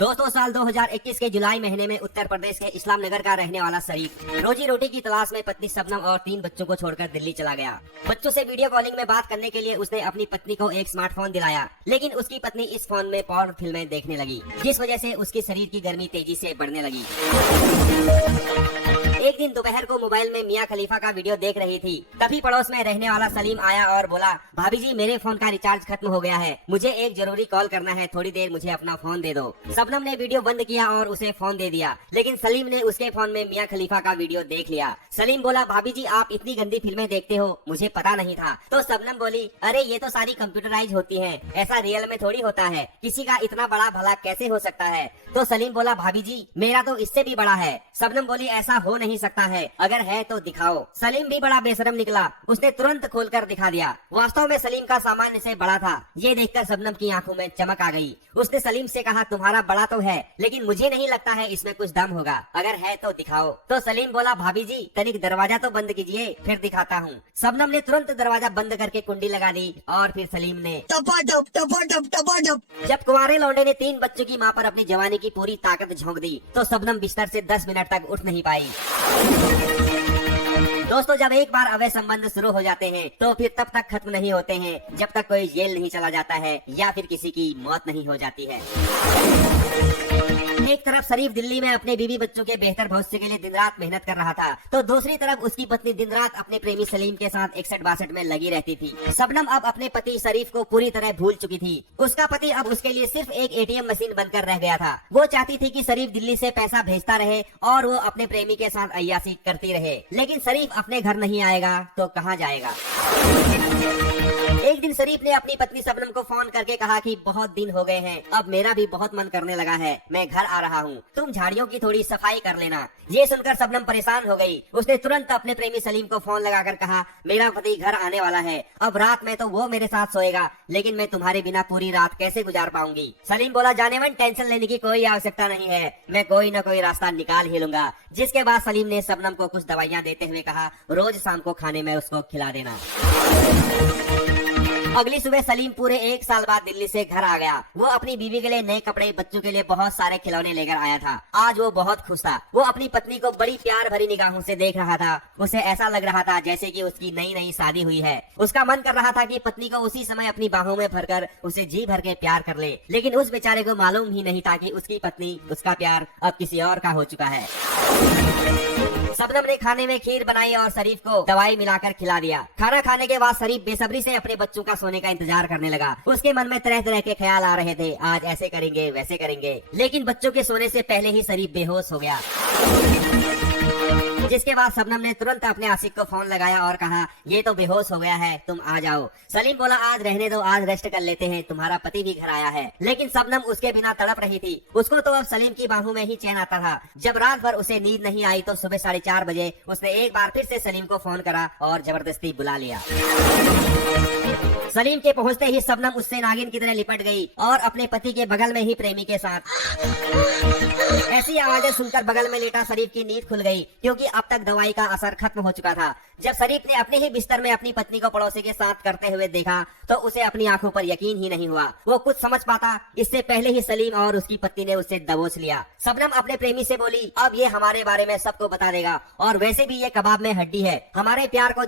दोस्तों, साल 2021 के जुलाई महीने में उत्तर प्रदेश के इस्लाम नगर का रहने वाला शरीफ रोजी रोटी की तलाश में पत्नी शबनम और 3 बच्चों को छोड़कर दिल्ली चला गया। बच्चों से वीडियो कॉलिंग में बात करने के लिए उसने अपनी पत्नी को एक स्मार्टफोन दिलाया, लेकिन उसकी पत्नी इस फोन में पॉर्न फिल्में देखने लगी, जिस वजह से उसके शरीर की गर्मी तेजी से बढ़ने लगी। एक दिन दोपहर को मोबाइल में मियां खलीफा का वीडियो देख रही थी, तभी पड़ोस में रहने वाला सलीम आया और बोला, भाभी जी मेरे फोन का रिचार्ज खत्म हो गया है, मुझे एक जरूरी कॉल करना है, थोड़ी देर मुझे अपना फोन दे दो। शबनम ने वीडियो बंद किया और उसे फोन दे दिया, लेकिन सलीम ने उसके फोन में मियां खलीफा का वीडियो देख लिया। सलीम बोला, भाभी जी आप इतनी गंदी फिल्में देखते हो, मुझे पता नहीं था। तो शबनम बोली, अरे ये तो सारी कंप्यूटराइज होती है, ऐसा रियल में थोड़ी होता है, किसी का इतना बड़ा भला कैसे हो सकता है। तो सलीम बोला, भाभी जी मेरा तो इससे भी बड़ा है। शबनम बोली, ऐसा हो नहीं सकता है, अगर है तो दिखाओ। सलीम भी बड़ा बेशरम निकला, उसने तुरंत खोलकर दिखा दिया। वास्तव में सलीम का सामान से बड़ा था। ये देखकर शबनम की आंखों में चमक आ गई। उसने सलीम से कहा, तुम्हारा बड़ा तो है, लेकिन मुझे नहीं लगता है इसमें कुछ दम होगा, अगर है तो दिखाओ। तो सलीम बोला, भाभी जी तनिक दरवाजा तो बंद कीजिए, फिर दिखाता हूँ। शबनम ने तुरंत दरवाजा बंद करके कुंडी लगा दी और फिर सलीम ने टपाटप। जब कुंवारे लौंडे ने 3 बच्चों की मां पर अपनी जवानी की पूरी ताकत झोंक दी, तो शबनम बिस्तर से 10 मिनट तक उठ नहीं पाई। दोस्तों, जब एक बार अवैध संबंध शुरू हो जाते हैं तो फिर तब तक खत्म नहीं होते हैं जब तक कोई जेल नहीं चला जाता है या फिर किसी की मौत नहीं हो जाती है। एक तरफ शरीफ दिल्ली में अपने बीवी बच्चों के बेहतर भविष्य के लिए दिन रात मेहनत कर रहा था, तो दूसरी तरफ उसकी पत्नी दिन रात अपने प्रेमी सलीम के साथ 61-62 में लगी रहती थी। शबनम अब अपने पति शरीफ को पूरी तरह भूल चुकी थी। उसका पति अब उसके लिए सिर्फ एक ATM मशीन बनकर रह गया था। वो चाहती थी कि शरीफ दिल्ली से पैसा भेजता रहे और वो अपने प्रेमी के साथ अय्याशी करती रहे, लेकिन शरीफ अपने घर नहीं आएगा तो कहाँ जाएगा। एक दिन शरीफ ने अपनी पत्नी शबनम को फोन करके कहा कि बहुत दिन हो गए हैं, अब मेरा भी बहुत मन करने लगा है, मैं घर आ रहा हूँ, तुम झाड़ियों की थोड़ी सफाई कर लेना। ये सुनकर शबनम परेशान हो गई। उसने तुरंत अपने प्रेमी सलीम को फोन लगाकर कहा, मेरा पति घर आने वाला है, अब रात में तो वो मेरे साथ सोएगा, लेकिन मैं तुम्हारे बिना पूरी रात कैसे गुजार पाऊंगी। सलीम बोला, जाने मन, टेंशन लेने की कोई आवश्यकता नहीं है, मैं कोई न कोई रास्ता निकाल ही लूंगा। जिसके बाद सलीम ने शबनम को कुछ दवाइयाँ देते हुए कहा, रोज शाम को खाने में उसको खिला देना। अगली सुबह सलीम पूरे 1 साल बाद दिल्ली से घर आ गया। वो अपनी बीवी के लिए नए कपड़े, बच्चों के लिए बहुत सारे खिलौने लेकर आया था। आज वो बहुत खुश था। वो अपनी पत्नी को बड़ी प्यार भरी निगाहों से देख रहा था। उसे ऐसा लग रहा था जैसे कि उसकी नई नई शादी हुई है। उसका मन कर रहा था कि पत्नी को उसी समय अपनी बाहों में भरकर उसे जी भर के प्यार कर ले, लेकिन उस बेचारे को मालूम ही नहीं था कि उसकी पत्नी, उसका प्यार अब किसी और का हो चुका है। शबनम ने खाने में खीर बनाई और शरीफ को दवाई मिलाकर खिला दिया। खाना खाने के बाद शरीफ बेसब्री से अपने बच्चों का सोने का इंतजार करने लगा। उसके मन में तरह तरह के ख्याल आ रहे थे, आज ऐसे करेंगे वैसे करेंगे, लेकिन बच्चों के सोने से पहले ही शरीफ बेहोश हो गया। जिसके बाद शबनम ने तुरंत अपने आशिक को फोन लगाया और कहा, ये तो बेहोश हो गया है, तुम आ जाओ। सलीम बोला, आज रहने दो, आज रेस्ट कर लेते हैं, तुम्हारा पति भी घर आया है। लेकिन शबनम उसके बिना तड़प रही थी। उसको तो अब सलीम की बाहों में ही चैन आता था। जब रात भर उसे नींद नहीं आई तो सुबह 4:30 बजे उसने एक बार फिर से सलीम को फोन करा और जबरदस्ती बुला लिया। सलीम के पहुंचते ही शबनम उससे नागिन की तरह लिपट गई और अपने पति के बगल में ही प्रेमी के साथ। ऐसी आवाजें सुनकर बगल में लेटा शरीफ की नींद खुल गई, क्योंकि अब तक दवाई का असर खत्म हो चुका था। जब शरीफ ने अपने ही बिस्तर में अपनी पत्नी को पड़ोसी के साथ करते हुए देखा तो उसे अपनी आंखों पर यकीन ही नहीं हुआ। वो कुछ समझ पाता इससे पहले ही सलीम और उसकी पत्नी ने उससे दबोच लिया। शबनम अपने प्रेमी से बोली, अब ये हमारे बारे में सबको बता देगा, और वैसे भी ये कबाब में हड्डी है, हमारे प्यार को